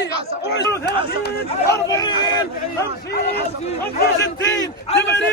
130 40 50 65 80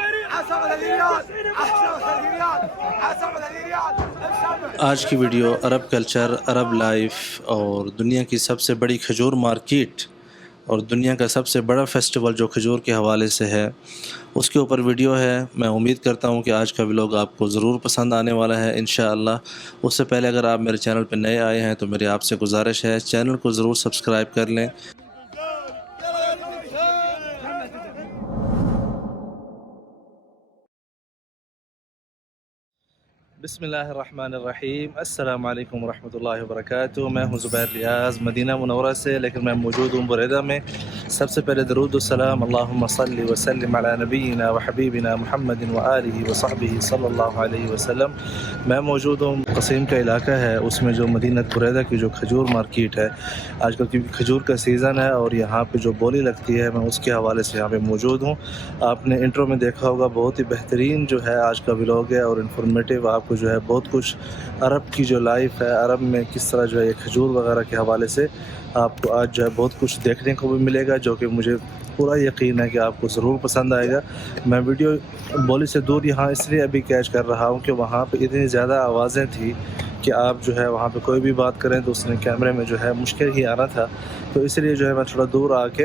80 आज की वीडियो अरब कल्चर, अरब लाइफ और दुनिया की सबसे बड़ी खजूर मार्केट और दुनिया का सबसे बड़ा फेस्टिवल जो खजूर के हवाले से है उसके ऊपर वीडियो है। मैं उम्मीद करता हूँ कि आज का व्लॉग आपको ज़रूर पसंद आने वाला है इंशाअल्लाह। उससे पहले अगर आप मेरे चैनल पर नए आए हैं तो मेरी आपसे गुजारिश है चैनल को ज़रूर सब्सक्राइब कर लें। बिस्मिल्लाहिर्रहमानिर्रहीम, अस्सलाम वालेकुम रहमतुल्लाहि व बरकातुहू। मैं हूँ ज़ुबैर रियाज़ मदीना मुनव्वरा से, लेकिन मैं मौजूद हूँ बुरैदा में। सबसे पहले दरूद व सलाम अल्लाहुम्मा सल्लि व सल्लिम अला नबीना व हबीबिना मुहम्मदिन व आलिहि व सहबिहि सल्लल्लाहु अलैहि वसल्लम। मैं मौजूद हूँ कसीम का इलाका है, उसमें जो मदीना बुरैदा की जो खजूर मार्केट है आजकल, क्योंकि खजूर का सीज़न है और यहाँ पे जो बोली लगती है मैं उसके हवाले से यहाँ पे मौजूद हूँ। आपने इंट्रो में देखा होगा, बहुत ही बेहतरीन जो है आज का व्लॉग है और इन्फॉर्मेटिव। आपको जो है बहुत कुछ अरब की जो लाइफ है, अरब में किस तरह जो है ये खजूर वगैरह के हवाले से आपको आज जो है बहुत कुछ देखने को भी मिलेगा, जो कि मुझे पूरा यकीन है कि आपको ज़रूर पसंद आएगा। मैं वीडियो बोली से दूर यहाँ इसलिए अभी कैच कर रहा हूँ कि वहाँ पे इतनी ज़्यादा आवाज़ें थी कि आप जो है वहाँ पे कोई भी बात करें तो उसने कैमरे में जो है मुश्किल ही आना था, तो इसलिए जो है मैं थोड़ा दूर आके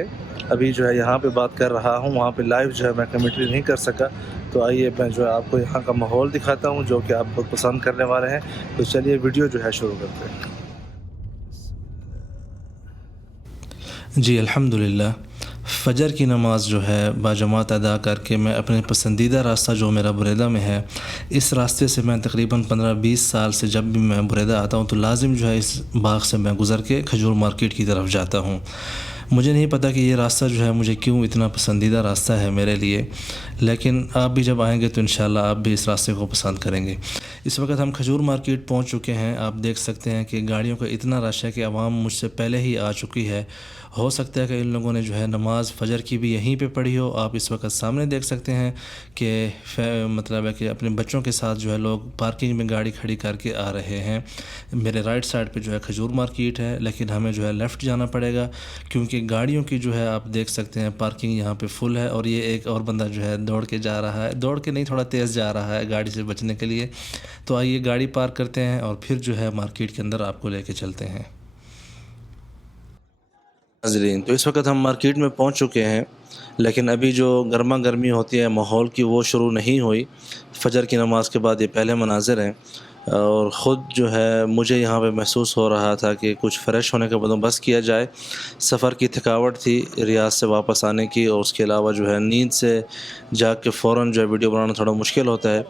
अभी जो है यहाँ पे बात कर रहा हूँ। वहाँ पे लाइव जो है मैं कमेंट्री नहीं कर सका, तो आइए मैं जो है आपको यहाँ का माहौल दिखाता हूँ जो कि आप बहुत पसंद करने वाले हैं। तो चलिए वीडियो जो है शुरू करते हैं। जी अल्हम्दुलिल्लाह, फ़जर की नमाज़ जो है बाजमात अदा करके मैं अपने पसंदीदा रास्ता जो मेरा बुरैदा में है, इस रास्ते से मैं तकरीबन 15-20 साल से जब भी मैं बुरैदा आता हूँ तो लाजिम जो है इस बाग से मैं गुज़र के खजूर मार्केट की तरफ जाता हूँ। मुझे नहीं पता कि ये रास्ता जो है मुझे क्यों इतना पसंदीदा रास्ता है मेरे लिए, लेकिन आप भी जब आएंगे तो इंशाल्लाह आप भी इस रास्ते को पसंद करेंगे। इस वक्त हम खजूर मार्केट पहुंच चुके हैं। आप देख सकते हैं कि गाड़ियों का इतना रश है कि आवाम मुझसे पहले ही आ चुकी है। हो सकता है कि इन लोगों ने जो है नमाज़ फ़जर की भी यहीं पे पढ़ी हो। आप इस वक्त सामने देख सकते हैं कि मतलब है कि अपने बच्चों के साथ जो है लोग पार्किंग में गाड़ी खड़ी करके आ रहे हैं। मेरे राइट साइड पे जो है खजूर मार्केट है, लेकिन हमें जो है लेफ़्ट जाना पड़ेगा क्योंकि गाड़ियों की जो है आप देख सकते हैं पार्किंग यहाँ पे फुल है। और ये एक और बंदा जो है दौड़ के जा रहा है, दौड़ के नहीं, थोड़ा तेज़ जा रहा है गाड़ी से बचने के लिए। तो आइए गाड़ी पार्क करते हैं और फिर जो है मार्केट के अंदर आपको लेके चलते हैं। नाज़रीन, तो इस वक्त हम मार्केट में पहुंच चुके हैं, लेकिन अभी जो गर्मा गर्मी होती है माहौल की वो शुरू नहीं हुई। फ़जर की नमाज़ के बाद ये पहले मनाज़िर हैं और ख़ुद जो है मुझे यहाँ पे महसूस हो रहा था कि कुछ फ़्रेश होने का बंदोबस्त किया जाए। सफ़र की थकावट थी रियाद से वापस आने की, और उसके अलावा जो है नींद से जाग के फ़ौरन जो है वीडियो बनाना थोड़ा मुश्किल होता है।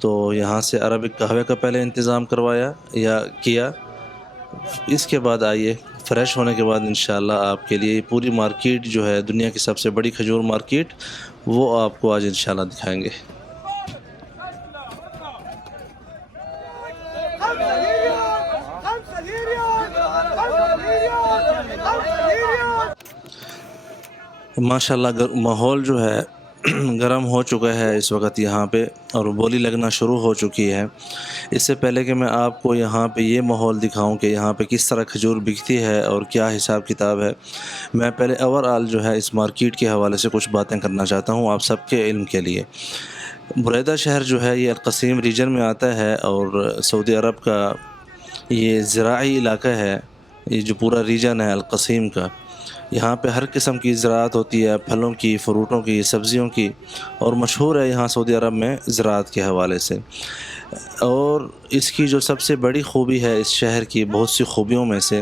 तो यहाँ से अरबिक कहवे का पहले इंतज़ाम करवाया या किया। इसके बाद आइए फ़्रेश होने के बाद इंशाल्लाह आपके लिए पूरी मार्केट जो है दुनिया की सबसे बड़ी खजूर मार्केट वो आपको आज इंशाल्लाह दिखाएंगे। माशाल्लाह माहौल जो है गर्म हो चुका है इस वक्त यहाँ पे, और बोली लगना शुरू हो चुकी है। इससे पहले कि मैं आपको यहाँ पे ये माहौल दिखाऊं कि यहाँ पे किस तरह खजूर बिकती है और क्या हिसाब किताब है, मैं पहले ओवरऑल जो है इस मार्केट के हवाले से कुछ बातें करना चाहता हूँ आप सबके इल्म के लिए। बुरैदा शहर जो है ये अल-क़सीम रीजन में आता है और सऊदी अरब का ये ज़राई इलाका है। ये जो पूरा रीजन है अल-क़सीम का, यहाँ पे हर किस्म की ज़राअत होती है, फलों की, फ्रूटों की, सब्ज़ियों की, और मशहूर है यहाँ सऊदी अरब में ज़राअत के हवाले से। और इसकी जो सबसे बड़ी खूबी है इस शहर की, बहुत सी खूबियों में से,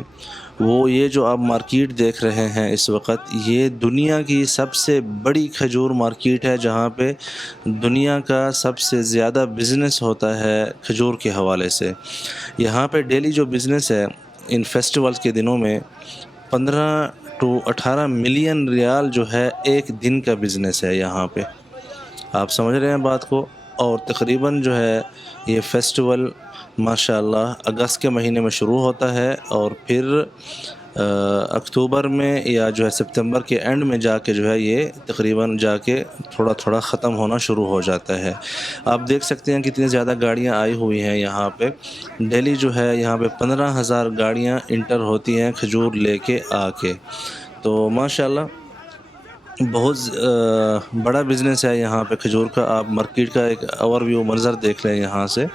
वो ये जो आप मार्केट देख रहे हैं इस वक्त, ये दुनिया की सबसे बड़ी खजूर मार्केट है जहाँ पे दुनिया का सबसे ज़्यादा बिज़नेस होता है खजूर के हवाले से। यहाँ पे डेली जो बिज़नेस है इन फेस्टिवल्स के दिनों में 15 टू 18 मिलियन रियाल जो है एक दिन का बिज़नेस है यहाँ पे। आप समझ रहे हैं बात को। और तकरीबन जो है ये फेस्टिवल माशाल्लाह अगस्त के महीने में शुरू होता है और फिर अक्टूबर में या जो है सितंबर के एंड में जाके जो है ये तकरीबन जाके थोड़ा थोड़ा ख़त्म होना शुरू हो जाता है। आप देख सकते हैं कितनी ज़्यादा गाड़ियाँ आई हुई हैं यहाँ पे। डेली जो है यहाँ पे 15,000 गाड़ियाँ इंटर होती हैं खजूर लेके आके। तो माशाल्लाह बहुत बड़ा बिज़नेस है यहाँ पे खजूर का। आप मार्केट का एक ओवरव्यू मंज़र देख रहे हैं, यहाँ से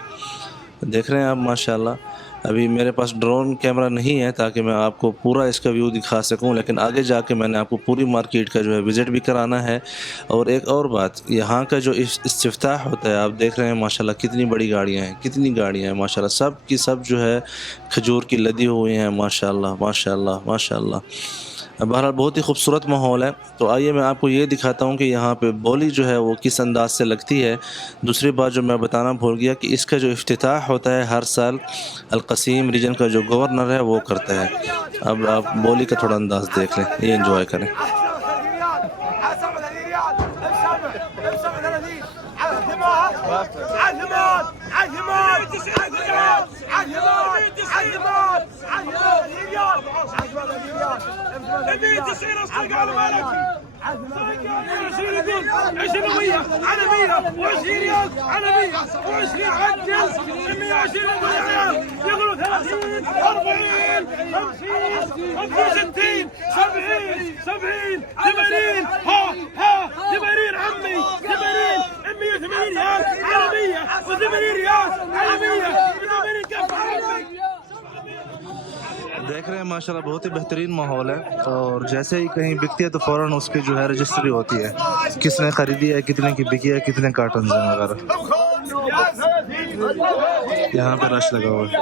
देख रहे हैं आप माशाल्लाह। अभी मेरे पास ड्रोन कैमरा नहीं है ताकि मैं आपको पूरा इसका व्यू दिखा सकूं, लेकिन आगे जाके मैंने आपको पूरी मार्केट का जो है विज़िट भी कराना है। और एक और बात, यहाँ का जो इफ्तिताह होता है, आप देख रहे हैं माशाल्लाह कितनी बड़ी गाड़ियाँ हैं, कितनी गाड़ियाँ हैं माशाल्लाह। सब की सब जो है खजूर की लदी हुई हैं माशाल्लाह माशाल्लाह माशाल्लाह। बहरहाल बहुत ही खूबसूरत माहौल है। तो आइए मैं आपको ये दिखाता हूँ कि यहाँ पे बोली जो है वो किस अंदाज से लगती है। दूसरी बात जो मैं बताना भूल गया कि इसका जो इफ्तिताह होता है हर साल अल-क़सीम रीजन का जो गवर्नर है वो करता है। अब आप बोली का थोड़ा अंदाज़ देख लें, ये इंजॉय करें। देख रहे हैं माशाल्लाह बहुत ही बेहतरीन माहौल है। और जैसे ही कहीं बिकती है तो फ़ौरन उसकी जो है रजिस्ट्री होती है, किसने ख़रीदी है, कितने की बिकी है, कितने कार्टन हैं वगैरह। यहाँ पे रश लगा हुआ है।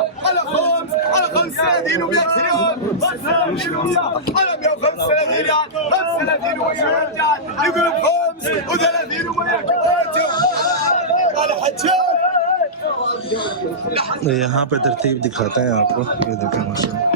यहाँ पे तरतीब दिखाते हैं आपको, ये देखें माशाल्लाह।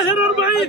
42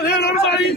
42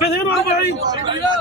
42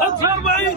45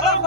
5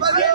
50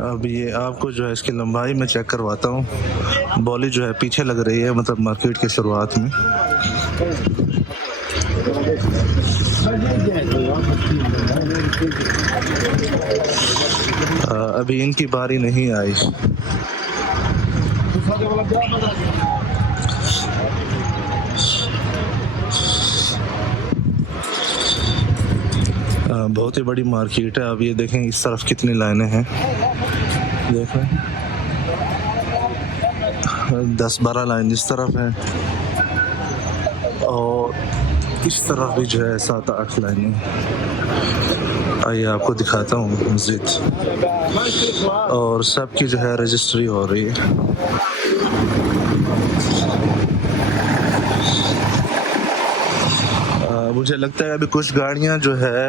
अब ये आपको जो है इसकी लंबाई में चेक करवाता हूँ। बॉली जो है पीछे लग रही है, मतलब मार्केट की शुरुआत में। अभी इनकी बारी नहीं आई। बहुत ही बड़ी मार्केट है। अब ये देखें इस तरफ कितनी लाइनें हैं, देखें 10-12 लाइन इस तरफ है और इस तरफ भी जो है 7-8 लाइनें। आइए आपको दिखाता हूँ मस्जिद, और सबकी जो है रजिस्ट्री हो रही है। मुझे लगता है अभी कुछ गाड़ियां जो है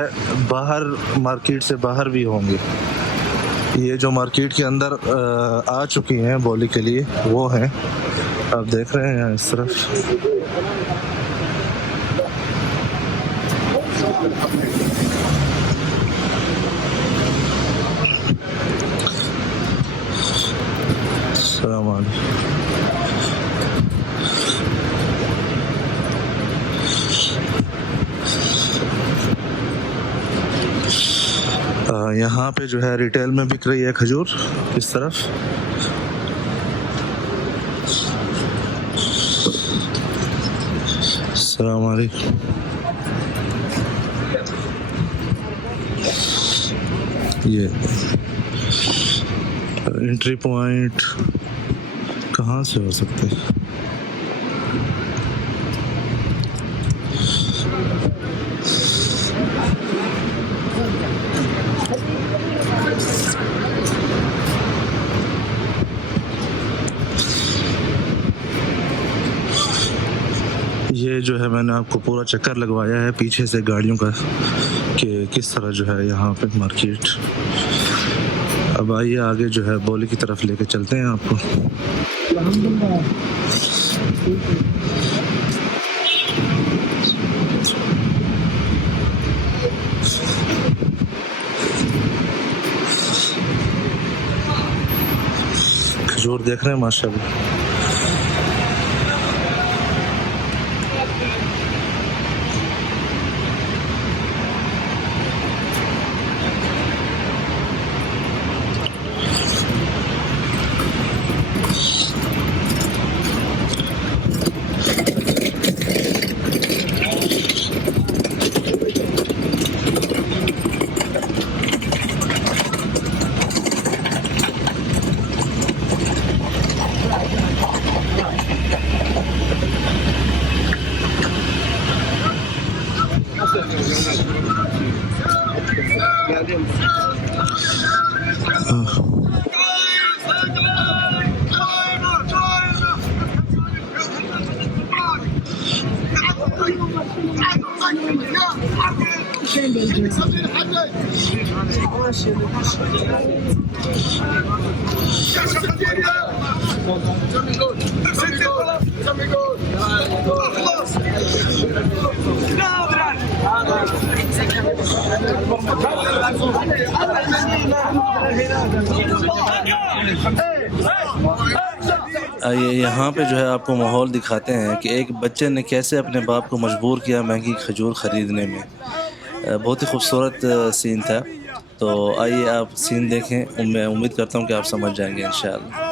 बाहर मार्केट से बाहर भी होंगी। ये जो मार्केट के अंदर आ चुकी हैं बोली के लिए वो हैं, आप देख रहे हैं इस तरफ। अस्सलाम वालेकुम। यहाँ पे जो है रिटेल में बिक रही है खजूर इस तरफ। अस्सलाम वालेकुम। ये एंट्री पॉइंट कहाँ से हो सकते हैं? ये जो है मैंने आपको पूरा चक्कर लगवाया है पीछे से गाड़ियों का कि किस तरह जो है यहाँ पे मार्केट। अब आइए आगे जो है बोली की तरफ लेके चलते हैं आपको। खजूर देख रहे हैं माशाल्लाह। आइए यहाँ पे जो है आपको माहौल दिखाते हैं कि एक बच्चे ने कैसे अपने बाप को मजबूर किया महंगी खजूर ख़रीदने में। बहुत ही खूबसूरत सीन था। तो आइए आप सीन देखें, मैं उम्मीद करता हूँ कि आप समझ जाएंगे इंशाअल्लाह।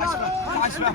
10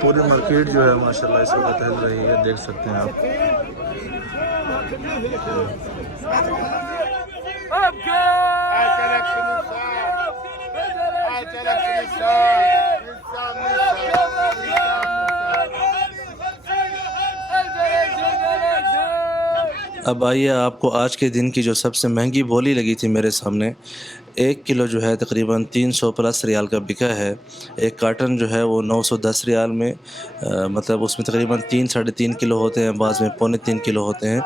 पूरी मार्केट जो है माशाल्लाह इस वक्त हिल रही है, देख सकते हैं आप। अब आइए आपको आज के दिन की जो सबसे महंगी बोली लगी थी मेरे सामने। 1 किलो जो है तकरीबन 300 प्लस रियाल का बिका है। एक कार्टन जो है वो 910 रियाल में मतलब उसमें तकरीबन 3 साढ़े 3 किलो होते हैं, बाद में पौने 3 किलो होते हैं,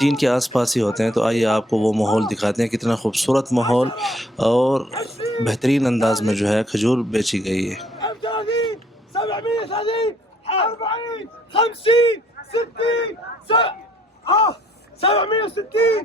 3 के आसपास ही होते हैं। तो आइए आपको वो माहौल दिखाते हैं, कितना खूबसूरत माहौल और बेहतरीन अंदाज में जो है खजूर बेची गई है। 760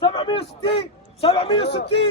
760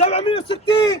760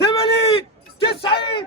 80 90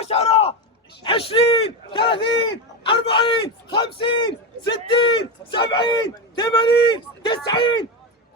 10 20 30 40 50 60 70 80 90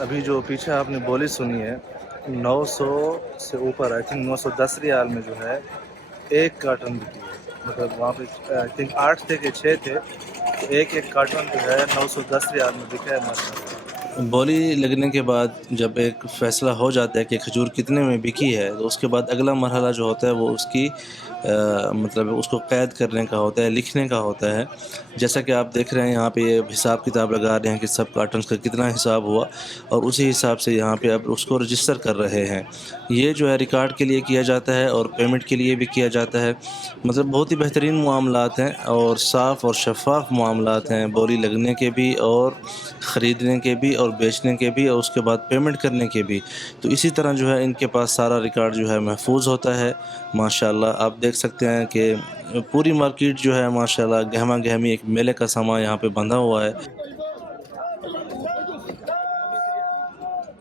अभी जो पीछे आपने बोली सुनी है 900 से ऊपर, आई थिंक 910 रियाल में जो है एक कार्टन बिकी है। मतलब वहाँ पे आई थिंक 8 थे कि 6 थे, तो एक कार्टन जो है 910 रियाल में बिका है माशाल्लाह। बोली लगने के बाद जब एक फ़ैसला हो जाता है कि खजूर कितने में बिकी है, तो उसके बाद अगला मरहला जो होता है वो उसकी मतलब उसको कैद करने का होता है, लिखने का होता है। जैसा कि आप देख रहे हैं यहाँ पे ये हिसाब किताब लगा रहे हैं कि सब कार्टन्स का कितना हिसाब हुआ, और उसी हिसाब से यहाँ पे अब उसको रजिस्टर कर रहे हैं। ये जो है रिकॉर्ड के लिए किया जाता है और पेमेंट के लिए भी किया जाता है। मतलब बहुत ही बेहतरीन मामलात हैं और साफ़ और शफ़ाफ़ मामलात हैं, बोली लगने के भी और ख़रीदने के भी और बेचने के भी और उसके बाद पेमेंट करने के भी। तो इसी तरह जो है इनके पास सारा रिकॉर्ड जो है महफूज होता है माशाल्लाह। आप देख सकते हैं कि पूरी मार्केट जो है माशाल्लाह गहमा गहमी एक मेले का समा यहाँ पे बंधा हुआ है।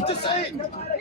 90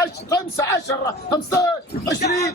15 15 20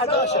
11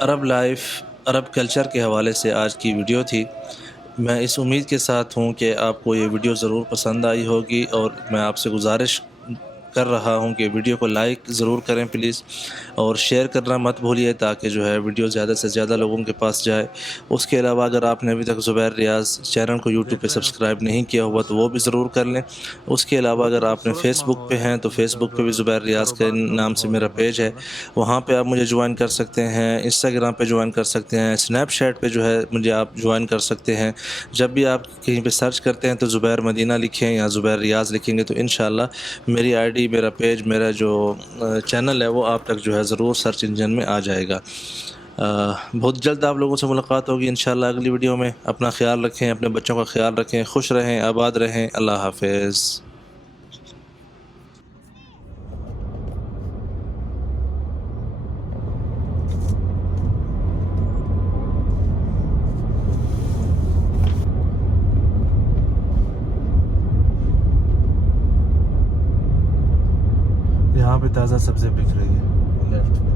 अरब लाइफ अरब कल्चर के हवाले से आज की वीडियो थी। मैं इस उम्मीद के साथ हूँ कि आपको ये वीडियो ज़रूर पसंद आई होगी, और मैं आपसे गुजारिश कर रहा हूँ कि वीडियो को लाइक ज़रूर करें प्लीज़, और शेयर करना मत भूलिए ताकि जो है वीडियो ज़्यादा से ज़्यादा लोगों के पास जाए। उसके अलावा अगर आपने अभी तक ज़ुबैर रियाज़ चैनल को यूट्यूब पे सब्सक्राइब नहीं किया हुआ तो वो भी ज़रूर कर लें। उसके अलावा अगर आपने फ़ेसबुक पे हैं तो फ़ेसबुक पे भी ज़ुबैर रियाज़ के नाम से मेरा पेज है, वहाँ पर आप मुझे ज्वाइन कर सकते हैं। इंस्टाग्राम पर ज्वाइन कर सकते हैं, स्नैपचैट पर जो है मुझे आप ज्वाइन कर सकते हैं। जब भी आप कहीं पर सर्च करते हैं तो ज़ुबैर मदीना लिखें या ज़ुबैर रियाज़ लिखेंगे तो इंशाअल्लाह मेरी आईडी, मेरा पेज, मेरा जो चैनल है वो आप तक जो है ज़रूर सर्च इंजन में आ जाएगा। बहुत जल्द आप लोगों से मुलाकात होगी इंशाअल्लाह अगली वीडियो में। अपना ख्याल रखें, अपने बच्चों का ख्याल रखें, खुश रहें, आबाद रहें। अल्लाह हाफ़िज़। यहाँ पे ताज़ा सब्ज़ी बिक रही है। लेफ्ट